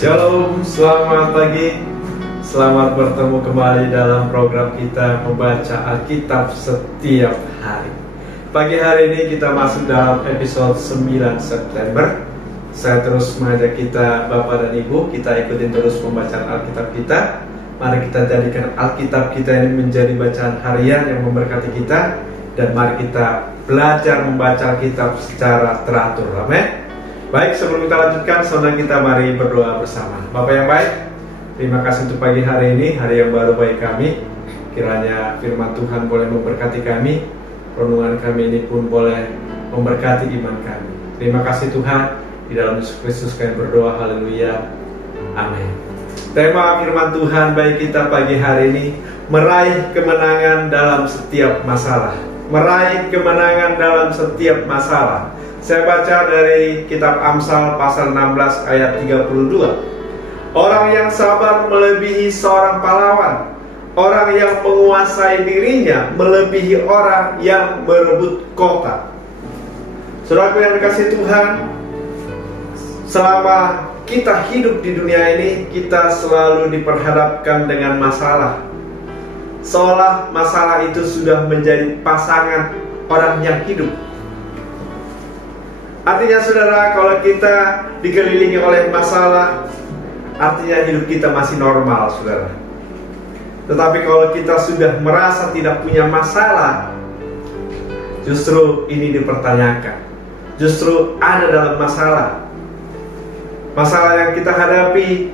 Shalom, selamat pagi. Selamat bertemu kembali dalam program kita membaca Alkitab setiap hari. Pagi hari ini kita masuk dalam episode 9 September. Saya terus mengajak kita, Bapak dan Ibu, kita ikutin terus pembacaan Alkitab kita. Mari kita jadikan Alkitab kita ini menjadi bacaan harian yang memberkati kita. Dan mari kita belajar membaca Alkitab secara teratur. Amin. Baik, sebelum kita lanjutkan, saudara kita mari berdoa bersama. Bapak yang baik, terima kasih untuk pagi hari ini, hari yang baru bagi kami. Kiranya firman Tuhan boleh memberkati kami, renungan kami ini pun boleh memberkati iman kami. Terima kasih Tuhan, di dalam Yesus Kristus kami berdoa, haleluya, amin. Tema firman Tuhan bagi kita pagi hari ini, meraih kemenangan dalam setiap masalah. Meraih kemenangan dalam setiap masalah. Saya baca dari kitab Amsal pasal 16 ayat 32. Orang yang sabar melebihi seorang pahlawan. Orang yang menguasai dirinya melebihi orang yang merebut kota. Saudaraku yang dikasihi Tuhan, selama kita hidup di dunia ini, kita selalu diperhadapkan dengan masalah. Seolah masalah itu sudah menjadi pasangan orang yang hidup. Artinya saudara, kalau kita dikelilingi oleh masalah, artinya hidup kita masih normal, saudara. Tetapi kalau kita sudah merasa tidak punya masalah, justru ini dipertanyakan. Justru ada dalam masalah. Masalah yang kita hadapi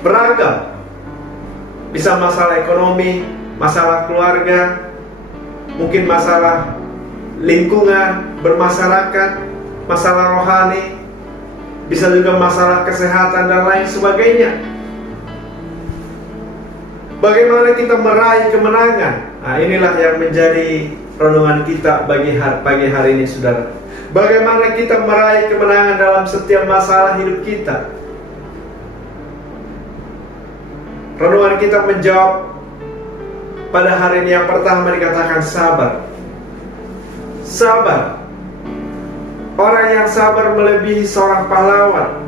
beragam. Bisa masalah ekonomi, masalah keluarga, mungkin masalah lingkungan, bermasyarakat, masalah rohani, bisa juga masalah kesehatan dan lain sebagainya. Bagaimana kita meraih kemenangan? Nah, inilah yang menjadi renungan kita pagi hari ini, saudara. Bagaimana kita meraih kemenangan dalam setiap masalah hidup kita? Renungan kita menjawab pada hari ini. Yang pertama dikatakan sabar. Sabar. Orang yang sabar melebihi seorang pahlawan.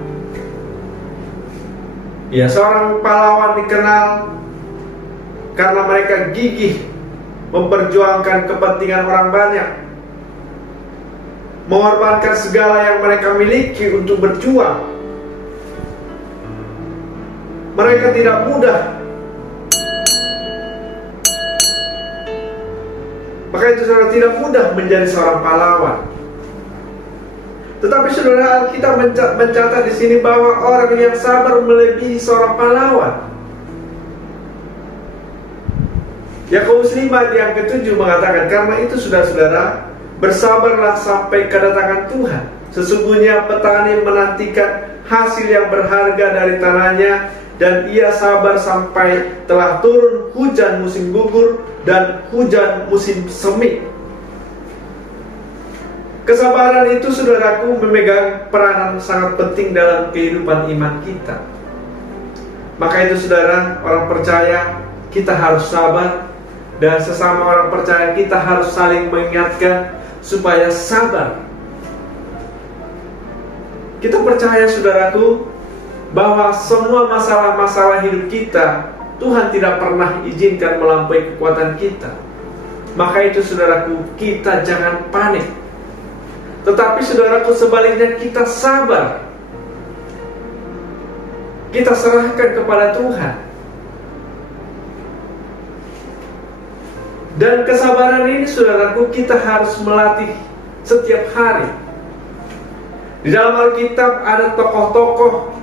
Ya, seorang pahlawan dikenal karena mereka gigih memperjuangkan kepentingan orang banyak, mengorbankan segala yang mereka miliki untuk berjuang. Mereka tidak mudah. Maka itu saudara, tidak mudah menjadi seorang pahlawan. Tetapi saudara, kita mencatat di sini bahwa orang yang sabar melebihi seorang pahlawan. Yakobus 5 yang ke-7 mengatakan, karena itu saudara-saudara, bersabarlah sampai kedatangan Tuhan. Sesungguhnya petani menantikan hasil yang berharga dari tanahnya, dan ia sabar sampai telah turun hujan musim gugur dan hujan musim semi. Kesabaran itu, saudaraku, memegang peranan sangat penting dalam kehidupan iman kita. Maka itu saudara, orang percaya kita harus sabar, dan sesama orang percaya kita harus saling mengingatkan supaya sabar. Kita percaya, saudaraku, bahwa semua masalah-masalah hidup kita Tuhan tidak pernah izinkan melampaui kekuatan kita. Maka itu saudaraku, kita jangan panik. Tetapi saudaraku, sebaliknya kita sabar. Kita serahkan kepada Tuhan. Dan kesabaran ini saudaraku, kita harus melatih setiap hari. Di dalam Alkitab ada tokoh-tokoh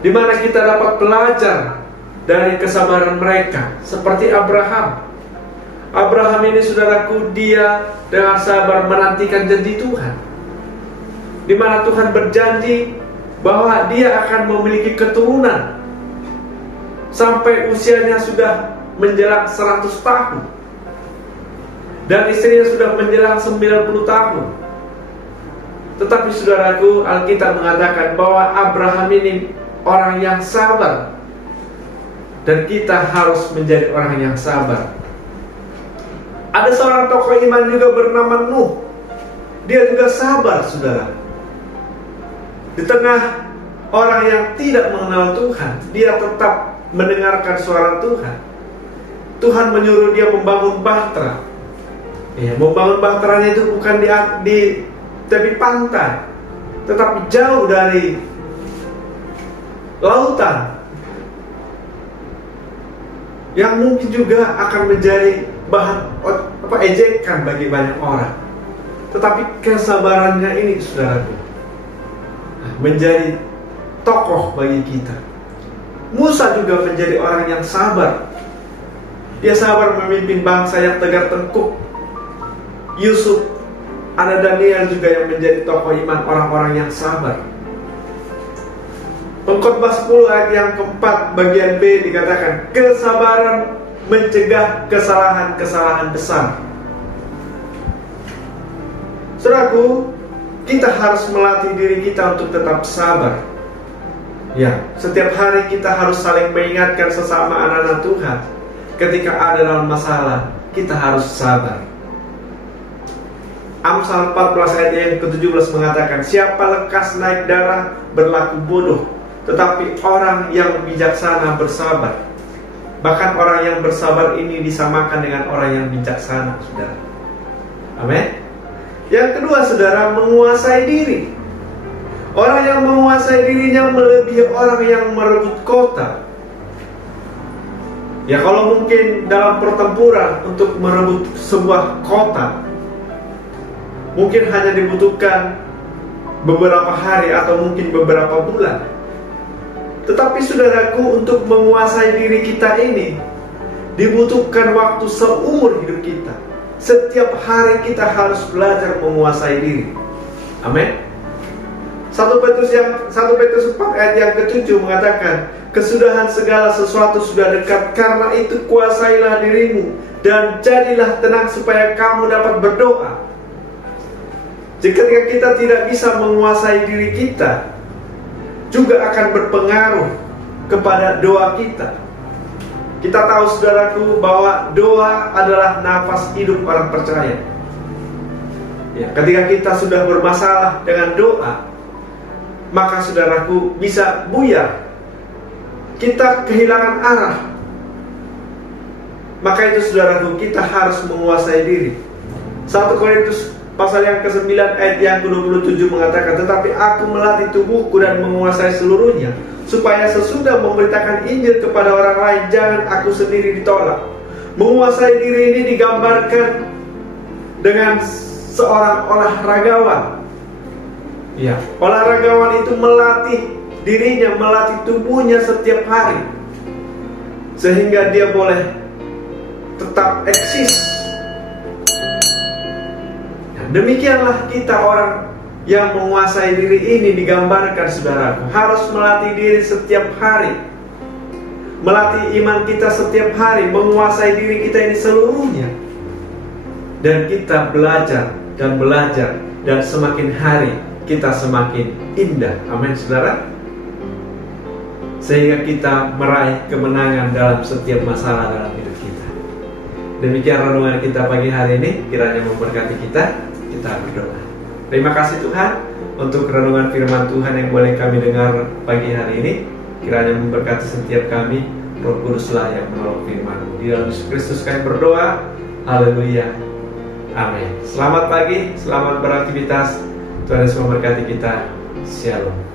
di mana kita dapat belajar dari kesabaran mereka. Seperti Abraham. Abraham ini saudaraku, dia dengan sabar menantikan janji Tuhan, di mana Tuhan berjanji bahwa dia akan memiliki keturunan sampai usianya sudah menjelang 100 tahun, dan istrinya sudah menjelang 90 tahun. Tetapi saudaraku, Alkitab mengatakan bahwa Abraham ini orang yang sabar, dan kita harus menjadi orang yang sabar. Ada seorang tokoh iman juga bernama Nuh. Dia juga sabar, saudara. Di tengah orang yang tidak mengenal Tuhan, dia tetap mendengarkan suara Tuhan. Tuhan menyuruh dia membangun bahtera. Ya, membangun bahteranya itu bukan di tepi pantai, tetapi jauh dari lautan, yang mungkin juga akan menjadi bahan ejekan bagi banyak orang. Tetapi kesabarannya ini, saudaraku, menjadi tokoh bagi kita. Musa juga menjadi orang yang sabar. Dia sabar memimpin bangsa yang tegar tengkuk. Yusuf, ada Daniel juga yang menjadi tokoh iman, orang-orang yang sabar. Pengkhotbah 10 ayat yang keempat bagian B dikatakan, kesabaran mencegah kesalahan-kesalahan besar. Saudaraku, kita harus melatih diri kita untuk tetap sabar. Ya, setiap hari kita harus saling mengingatkan sesama anak-anak Tuhan. Ketika ada dalam masalah, kita harus sabar. Amsal 14 ayat yang ke-17 mengatakan, siapa lekas naik darah berlaku bodoh, tetapi orang yang bijaksana bersabar. Bahkan orang yang bersabar ini disamakan dengan orang yang bijaksana, saudara. Amin. Yang kedua, saudara, menguasai diri. Orang yang menguasai dirinya melebihi orang yang merebut kota. Ya, kalau mungkin dalam pertempuran untuk merebut sebuah kota, mungkin hanya dibutuhkan beberapa hari atau mungkin beberapa bulan. Tetapi saudaraku, untuk menguasai diri kita ini dibutuhkan waktu seumur hidup kita. Setiap hari kita harus belajar menguasai diri. Amin. 1 Petrus 4 ayat yang ke-7 mengatakan, kesudahan segala sesuatu sudah dekat, karena itu kuasailah dirimu dan jadilah tenang supaya kamu dapat berdoa. Jika kita tidak bisa menguasai diri kita, juga akan berpengaruh kepada doa kita. Kita tahu, saudaraku, bahwa doa adalah nafas hidup orang percaya. Ya, ketika kita sudah bermasalah dengan doa, maka saudaraku bisa buyar. Kita kehilangan arah. Maka itu, saudaraku, kita harus menguasai diri. 1 Korintus pasal yang ke-9 ayat yang ke-27 mengatakan, tetapi aku melatih tubuhku dan menguasai seluruhnya, supaya sesudah memberitakan Injil kepada orang lain, jangan aku sendiri ditolak. Menguasai diri ini digambarkan dengan seorang olahragawan. Ya, olahragawan itu melatih dirinya, melatih tubuhnya setiap hari, sehingga dia boleh tetap eksis. Demikianlah kita, orang yang menguasai diri ini digambarkan, saudaraku, harus melatih diri setiap hari, melatih iman kita setiap hari, menguasai diri kita ini seluruhnya. Dan kita belajar dan belajar, dan semakin hari kita semakin indah. Amin, saudara. Sehingga kita meraih kemenangan dalam setiap masalah dalam hidup kita. Demikian renungan kita pagi hari ini, kiranya memberkati kita. Kita berdoa. Terima kasih Tuhan untuk renungan firman Tuhan yang boleh kami dengar pagi hari ini. Kiranya memberkati setiap kami. Roh Kuduslah yang menolong firman-Mu. Di dalam Yesus Kristus kami berdoa. Haleluya. Amin. Selamat pagi, selamat beraktivitas. Tuhan Yesus memberkati kita. Shalom.